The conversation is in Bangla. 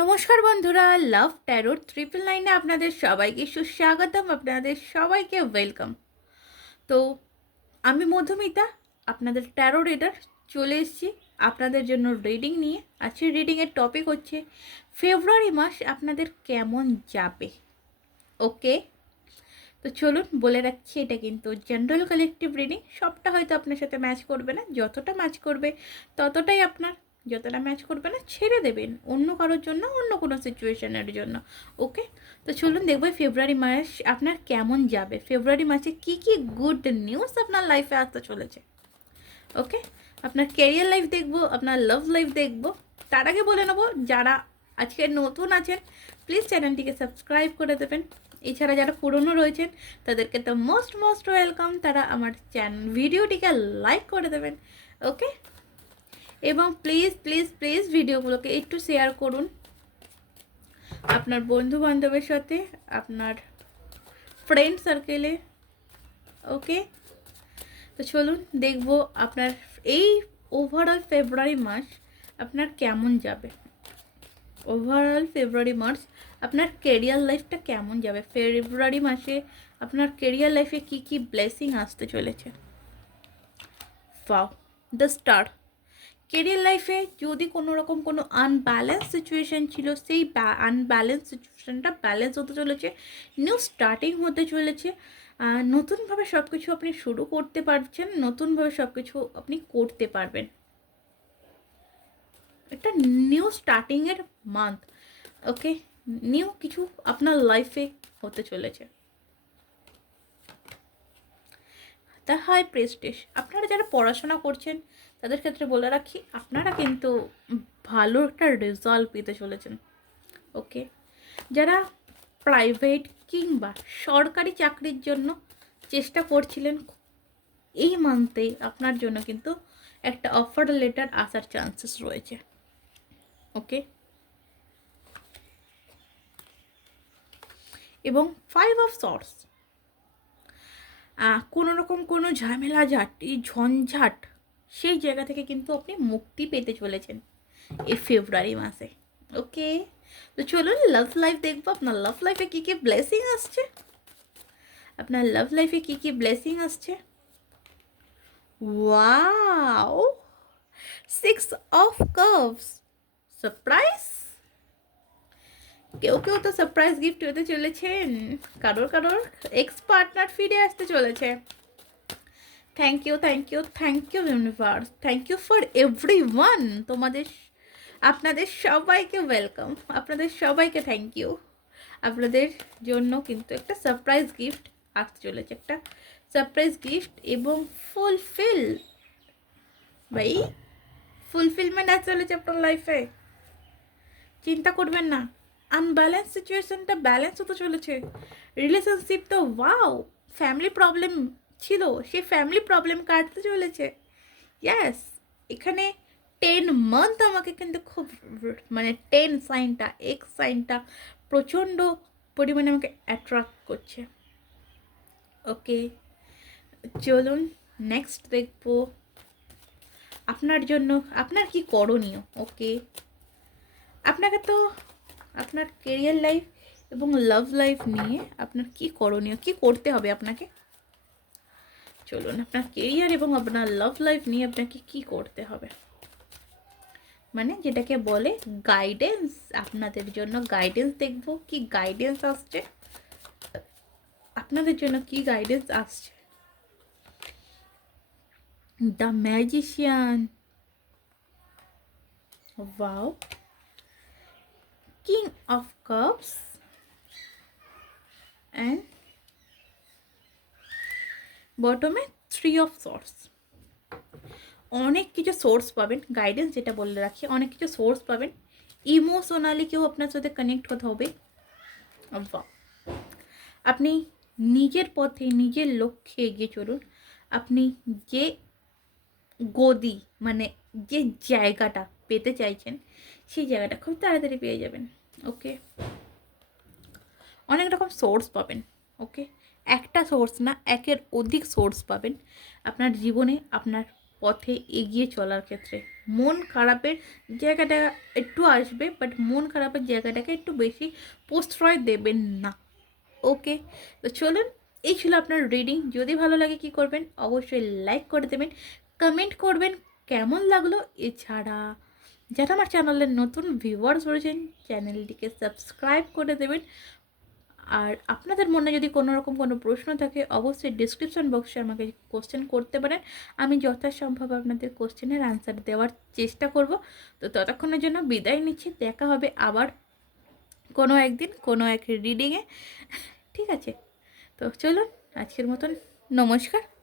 নমস্কার বন্ধুরা লাভ ট্যারোট ট্রিপল নাইনে আপনাদের সবাইকে সুস্বাগতম, আপনাদের সবাইকে ওয়েলকাম তো আমি মধুমিতা, আপনাদের ট্যারো রিডার চলে এসেছি আপনাদের জন্য রিডিং নিয়ে। আজকের রিডিংয়ের টপিক হচ্ছে ফেব্রুয়ারি মাস আপনাদের কেমন যাবে? ওকে তো চলুন, বলে রাখছি, এটা কিন্তু জেনারেল কালেকটিভ রিডিং সবটা হয়তো আপনার সাথে ম্যাচ করবে না, যতটা ম্যাচ করবে ততটাই আপনার যতটা ম্যাচ করবে না, ছেড়ে দেবেন। অন্য কারোর জন্য, অন্য কোনো সিচুয়েশনের জন্য। ওকে তো চলুন দেখব ফেব্রুয়ারি মাস আপনার কেমন যাবে। ফেব্রুয়ারি মাসে কি কি গুড নিউজ আপনার লাইফে আসতে চলেছে। ওকে আপনার ক্যারিয়ার লাইফ দেখব, আপনার লাভ লাইফ দেখব। তার আগে বলে নেব, যারা আজকে নতুন আছেন প্লিজ চ্যানেলটিকে সাবস্ক্রাইব করে দেবেন। এছাড়া যারা পুরনো রয়েছেন, তাদেরকে তো মোস্ট মোস্ট ওয়েলকাম তারা আমার চ্যানেল ভিডিওটিকে লাইক করে দেবেন। ওকে এবং প্লিজ প্লিজ প্লিজ ভিডিওগুলোকে একটু শেয়ার করুন। আপনার বন্ধু বান্ধবের সাথে, আপনার ফ্রেন্ড সার্কেলে ওকে তো চলুন দেখব আপনার এই ওভারঅল ফেব্রুয়ারি মাস আপনার কেমন যাবে। ওভারঅল ফেব্রুয়ারি মাস আপনার কেরিয়ার লাইফটা কেমন যাবে? ফেব্রুয়ারি মাসে আপনার কেরিয়ার লাইফে কি কি ব্লেসিং আসতে চলেছে? ফাও দ্য স্টার কেরিয়ার লাইফে যদি কোনো রকম কোনো আনব্যালেন্স সিচুয়েশান ছিল, সেই আনব্যালেন্স সিচুয়েশানটা ব্যালেন্স হতে চলেছে নিউ স্টার্টিং হতে চলেছে। নতুনভাবে সব কিছু আপনি শুরু করতে পারছেন, নতুনভাবে সব কিছু আপনি করতে পারবেন। একটা নিউ স্টার্টিংয়ের মান্থ ওকে নিউ কিছু আপনার লাইফে হতে চলেছে। দ্য হাই প্রেস্টেজ আপনারা যারা পড়াশোনা করছেন তাদের ক্ষেত্রে বলে রাখি, আপনারা কিন্তু ভালো একটা রেজাল্ট পেতে চলেছেন ওকে যারা প্রাইভেট কিংবা সরকারি চাকরির জন্য চেষ্টা করছিলেন, এই মান্থে আপনার জন্য কিন্তু একটা অফার লেটার আসার চান্সেস রয়েছে ওকে এবং ফাইভ অফ সর্টস কোনো রকম কোনো ঝামেলা ঝাঁটি, ঝঞ্ঝাট সেই জায়গা থেকে কিন্তু আপনি মুক্তি পেতে চলেছেন এই ফেব্রুয়ারি মাসে, ওকে? তো চলুন লাভ লাইফ দেখব, আপনার লাভ লাইফে কী কী ব্লেসিং আসছে? আপনার লাভ লাইফে কী কী ব্লেসিং আসছে? Wow six of cups surprise কেউ কেউ তো সারপ্রাইজ গিফট হতে চলেছেন। কারোর কারোর এক্স পার্টনার ফিরে আসতে চলেছে। Thank you thank you thank you universe thank you for everyone তোমাদের আপনাদের সবাইকে ওয়েলকাম আপনাদের সবাইকে থ্যাংক ইউ আপনাদের জন্য কিন্তু একটা সারপ্রাইজ গিফট আসতে চলেছে। একটা সারপ্রাইজ গিফট এবং ফুলফিল ভাই ফুলফিলমেন্ট আসতে চলেছে আপনার লাইফে চিন্তা করবেন না। আনব্যালেন্স সিচুয়েশনটা ব্যালেন্স হতে চলেছে। রিলেশনশিপ তো ওয়াও ফ্যামিলি প্রবলেম ছিল সেই ফ্যামিলি প্রবলেম কাটতে চলেছে। ইয়াস এখানে টেন মান্থ আমাকে কিন্তু খুব মানে টেন সাইনটা এক্স সাইনটা প্রচণ্ড পরিমাণে আমাকে অ্যাট্রাক্ট করছে। ওকে চলুন নেক্সট দেখব। আপনার জন্য, আপনার কি করণীয়? ওকে আপনাকে তো আপনার কেরিয়ার লাইফ এবং লাভ লাইফ নিয়ে আপনার কি করণীয়? কি করতে হবে আপনাকে? চলুন আপনার কেরিয়ার এবং আপনার লাভ লাইফ নিয়ে আপনাকে কি করতে হবে? মানে যেটাকে বলে গাইডেন্স আপনাদের জন্য গাইডেন্স দেখব। কি গাইডেন্স আসছে? আপনাদের জন্য কি গাইডেন্স আসছে? The magician wow king of cups and বটমে থ্রি অফ সোর্স অনেক কিছু সোর্স পাবেন গাইডেন্স যেটা বলে রাখি, অনেক কিছু সোর্স পাবেন। ইমোশনালি কেউ আপনার সাথে কানেক্ট হতে হবে। আপনি নিজের পথে, নিজের লক্ষ্যে এগিয়ে চলুন। আপনি যে গদি মানে যে জায়গাটা পেতে চাইছেন, সেই জায়গাটা খুব তাড়াতাড়ি পেয়ে যাবেন ওকে অনেক রকম সোর্স পাবেন ওকে একটা সোর্স না, একের অধিক সোর্স পাবেন আপনার জীবনে, আপনার পথে এগিয়ে চলার ক্ষেত্রে। মন খারাপের জায়গাটা একটু আসবে বাট মন খারাপের জায়গাটাকে একটু বেশি প্রশ্রয় দেবেন না। ওকে তো চলুন, এই ছিল আপনার রিডিং যদি ভালো লাগে কি করবেন, অবশ্যই লাইক করে দেবেন কমেন্ট করবেন, কেমন লাগল? এছাড়া যারা আমার চ্যানেলের নতুন ভিউয়ার্স রয়েছেন চ্যানেলটিকে সাবস্ক্রাইব করে দেবেন। আর আপনাদের মনে যদি কোনো রকম কোনো প্রশ্ন থাকে, অবশ্যই ডিসক্রিপশন বক্সে আমাকে কোশ্চেন করতে পারেন। আমি যথাসম্ভব আপনাদের কোশ্চেনের আনসার দেওয়ার চেষ্টা করব। তো ততক্ষণের জন্য বিদায় নিচ্ছি। দেখা হবে আবার কোনো একদিন, কোনো এক রিডিংয়ে ঠিক আছে? তো চলুন, আজকের মতন নমস্কার।